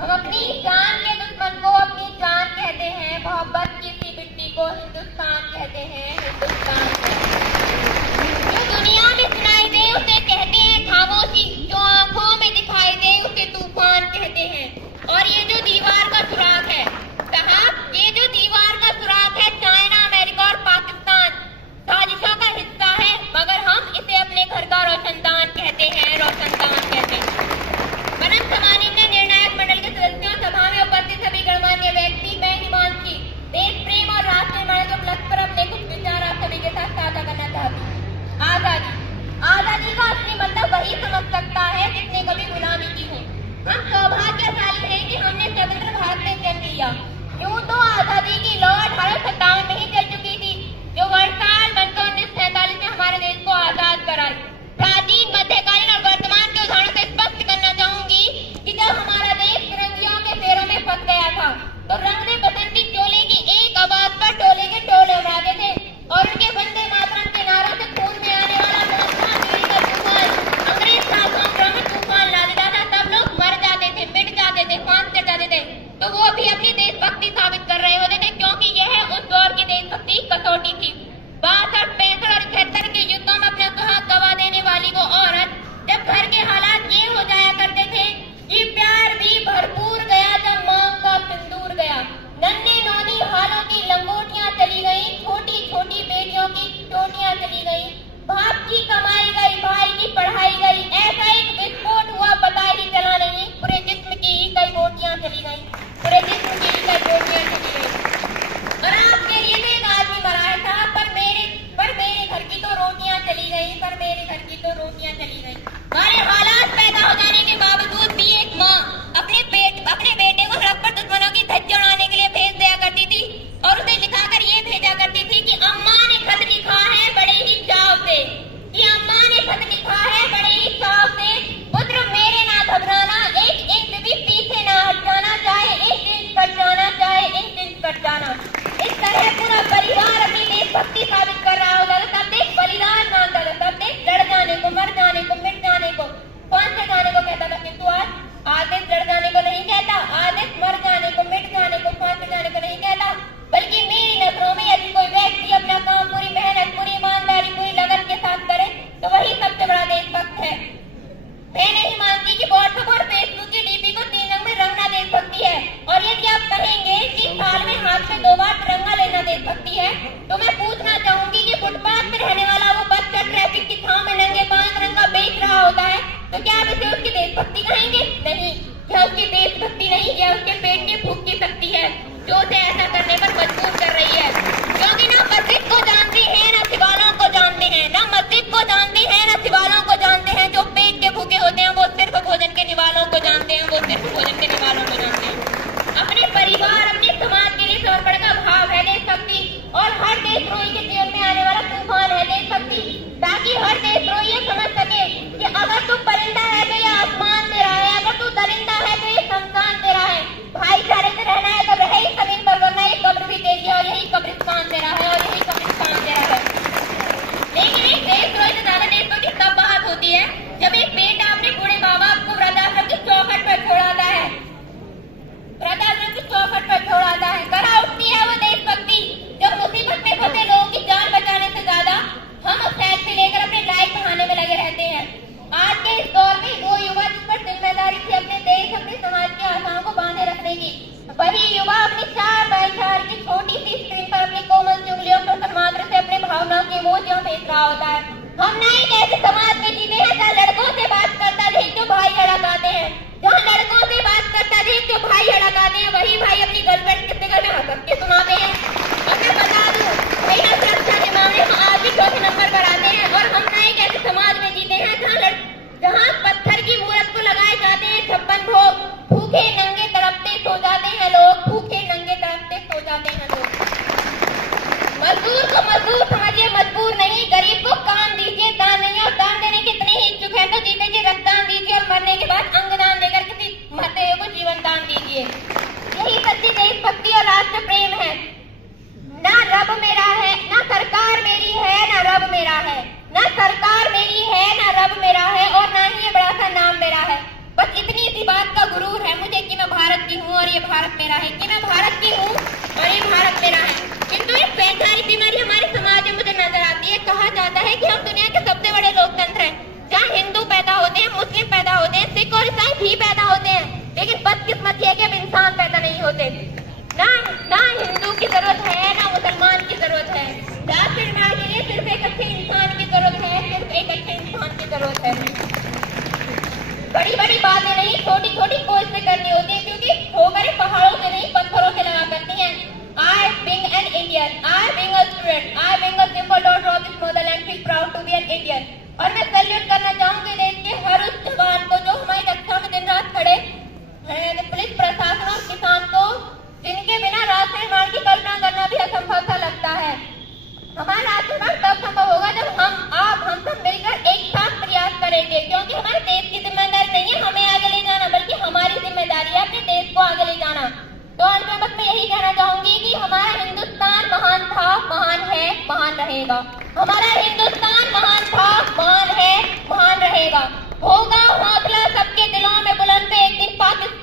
हम अपनी जान के दुश्मन को अपनी जान कहते हैं, मोहब्बत की सी मिट्टी को हिंदुस्तान कहते हैं, हिंदुस्तान। जो दुनिया में सुनाई दे उसे कहते हैं खामोशी, जो आंखों में दिखाई दे उसे तूफान कहते हैं। और ये जो दीवार का सुराख है साहब, ये जो दीवार का सुराख है, चाइना, अमेरिका और पाकिस्तान साजिशों का हिस्सा है, मगर हम इसे अपने घर का रोशनदान कहते हैं, रोशनदान कहते हैं। वनम सम्मानित निर्णायक मंडल के सदस्यों, सभा में उपस्थित सभी गणमान्य व्यक्ति, मैं हिमांशी देश प्रेम और राष्ट्र निर्माण के उपलक्ष्य पर अपने कुछ विचार आप सभी के साथ साझा करना चाहती हूँ। आजादी, आजादी का असली मतलब वही समझ सकता है जिसने कभी गुलामी की हो। हम सौभाग्यशाली हैं कि हमने स्वतंत्र भारत में जन्म लिया। यूं तो आजादी की लौ 1857 में ही चल चुकी थी, जो वर्षाल बनकर 1947 में हमारे देश को आजाद कराई। प्राचीन, मध्यकालीन और वर्तमान के उदाहरणों से स्पष्ट करना चाहूंगी कि जब हमारा देश फिरंगियों के फेरों में फंस गया था, तो रंग ने बसंती चोले की एक आवाज पर टोले के टोले उड़ाते थे और उनके वंदे मातरम के नारों से खून में आने वाला मौसम पीढ़ी का तूफान, अंग्रेज शासन में तूफान ला देता था। सब लोग मर जाते थे, मिट जाते थे, फांस चढ़ जाते थे, तो वो भी अपनी देशभक्ति साबित कर रहे होते थे, क्योंकि यह उस दौर की देशभक्ति कसौटी थी। 62, 65 और 71 के युद्धों में अपना सुहाग गवा देने वाली वो औरत, जब घर के हालात ये हो जाया करते थे कि प्यार भी भरपूर गया जब मांग का सिंदूर गया, नन्हे नौनी हालों की लंगोटियां चली गई, छोटी छोटी बेटियों की चोटियां चली गई, बाप की कमाई गई, भाई की पढ़ाई गई, ऐसा एक विस्फोट हुआ पता ही चला नहीं, पूरे जिस्म की ही कई बोटियां चली गई, पूरे जिस्म की ही कई बोटियां चली गई। और आपके लिए तो एक आदमी मरा है साहब, पर मेरे घर की तो रोटियां चली गई, पर मेरे घर की तो रोटियां चली गई। हमारे हालात पैदा हो जाने के बावजूद भी एक माँ अपने बेटे को सड़क पर दुश्मनों की धज्जी उड़ाने के लिए भेज दिया करती थी और उसे लिखाकर ये भेजा करती थी कि अम्मा ने खत लिखा है बड़े ही चाव से, कि अम्मा ने खत लिखा है बड़े ही चाव से, पुत्र मेरे ना घबराना, एक इंच भी पीछे ना हट जाना, चाहे एक इंच कट जाना, चाहे एक इंच कट जाना। इस तरह पूरा परिवार अपनी देशभक्ति साबित कर रहा होता था। सब देश बलिदान मानता था, सब देश लड़ जाने को, मर जाने को, मिट जाने को, फांस से जाने को कहता था, किंतु आज देश लड़ जाने को नहीं कहता, आज देश मर जाने को, मिट जाने को, फांस से जाने को नहीं कहता, बल्कि मेरी नजरों में यदि कोई व्यक्ति अपना काम पूरी मेहनत, पूरी ईमानदारी, पूरी लगन के साथ करे तो वही सबसे बड़ा देशभक्त है। मैं नहीं मानती कि व्हाट्सएप और फेसबुक की डीपी को 3 रंग में रंगना देशभक्ति है। और यदि आप कहेंगे कि साल में हाथ से 2 बार तिरंगा लेना देशभक्ति है, तो मैं पूछना चाहूंगी कि फुटपाथ पर रहने वाला वो बच्चा ट्रैफिक की छांव में नंगे पांव तिरंगा बेच रहा होता है, तो क्या आप इसे उसकी देशभक्ति कहेंगे? नहीं, यह उसकी देशभक्ति नहीं, यह उसके पेट की भूख की शक्ति है जो उसे ऐसा करने पर मजबूर कर रही है। क्योंकि ना मस्जिद को जानते हैं, ना शिवालों को जानते हैं, ना मस्जिद को जानते हैं, ना शिवालों को जानते हैं। जो पेट के भूखे होते हैं वो सिर्फ भोजन के निवालों को जानते हैं, वो सिर्फ भोजन के निवालों को जानते हैं। अपने परिवार, अपने समाज के लिए समर्पण का भाव है देशभक्ति, और हर देशद्रोही के जीवन में आने वाला तूफान है देशभक्ति, ताकि हर देशद्रोही ये समझ सके कि अगर तू परिंदा है तो ये आसमान तेरा है, अगर तू दरिंदा है तो ये शमशान तेरा है, भाईचारे से रहना है तो रहे ही जमीन पर, वरना ये कब्र भी तेरी है और यही कब्रिस्तान तेरा है, और यही कब्रिस्तान तेरा है। लेकिन एक देशद्रोही से ज्यादा देशभक्ति तब बात होती है जब एक बेटा अपने बूढ़े माँ बाप को वृद्धाश्रम की चौखट पर छोड़ाता है, वृद्धाश्रम की चौखट पर छोड़ाता है। कहाँ उठती है वो देशभक्ति जब मुसीबत में फंसे लोगों की जान बचाने से ज्यादा हम सेल्फी लेकर अपने लाइक बढ़ाने में लगे रहते हैं। आज के इस दौर में वो युवा जिस पर जिम्मेदारी थी अपने देश, अपने समाज की आशाओं को बांधे रखने की, वही युवा अपनी 4x4 की छोटी सी स्क्रीन पर अपनी कोमल उंगलियों पर तन्मात्र से अपने भावनाओं की इमोजियां भेज रहा होता है। हम नहीं कैसे समाज में जीते हैं जहाँ लड़कों से बात करता देख तो भाई हड़काते हैं, जहाँ लड़कों से बात करता देख तो भाई हड़काते हैं, वही भाई अपनी गर्लफ्रेंड कितने घर में हंस के सुनाते हैं। और मैं बता दूं, महिला सुरक्षा के मामले में आज भी 4थे नंबर पर आते हैं। और हम नहीं कैसे समाज में जीते हैं जहाँ पत्थर की मूर्त को लगाए जाते हैं 56 भोग, भूखे नंगे तड़पते सो जाते हैं लोग, भूखे नंगे तड़पते सो जाते हैं लोग। मजदूर को मजदूर समझिए, मजबूर नहीं, गरीब को काम दीजिए, दान नहीं, और दान देने के इतने ही इच्छुक है तो जीते जी रक्तदान दीजिए, और मरने के बाद अंगदान देकर किसी मरते हुए को जीवन दान दीजिए। यही सच्ची देशभक्ति और राष्ट्र प्रेम है। ना रब मेरा है, ना सरकार मेरी है, ना रब मेरा है, ना सरकार मेरी है, ना रब मेरा है, ये भारत मेरा है, कि मैं भारत की हूँ और ये भारत मेरा है। किंतु एक वैचारिक बीमारी हमारे समाज में मुझे नजर आती है। कहा जाता है कि हम दुनिया के सबसे बड़े लोकतंत्र हैं, जहाँ हिंदू पैदा होते हैं, मुस्लिम पैदा होते हैं, सिख और ईसाई भी पैदा होते हैं, लेकिन बदकिस्मत है कि अब इंसान पैदा नहीं होते। ना हिंदू की जरूरत है, ना मुसलमान की जरूरत है। राष्ट्र निर्माण के लिए सिर्फ एक अच्छे इंसान की जरूरत है, सिर्फ एक अच्छे इंसान की जरूरत है। बड़ी बड़ी बातें नहीं, छोटी छोटी कोशिशें करनी होती है, क्योंकि ठोकरें पहाड़ों से नहीं पत्थरों से लगा करती हैं। I being an Indian, I being a student, I being a simple daughter of this motherland feel proud to be an Indian। और मैं सैल्यूट करना चाहूंगी देश के हर उस जवान को जो हमारी रक्षा में दिन रात खड़े, पुलिस प्रशासन और किसान को, जिनके बिना राष्ट्र निर्माण की कल्पना करना भी असंभव सा लगता है। हमारा राष्ट्र निर्माण तब संभव होगा जब हम सब मिलकर एक साथ प्रयास करेंगे, क्योंकि हमारे देश की जिम्मेदारी नहीं है हमें आगे ले जाना, बल्कि हमारी जिम्मेदारी है अपने देश को आगे ले जाना। तो अंत में बस मैं यही कहना चाहूंगी कि हमारा हिंदुस्तान महान था, महान है, महान रहेगा। हमारा हिंदुस्तान महान था, महान है, महान रहेगा। होगा हौसला सबके दिलों में बुलंद, एक दिन पाकिस्तान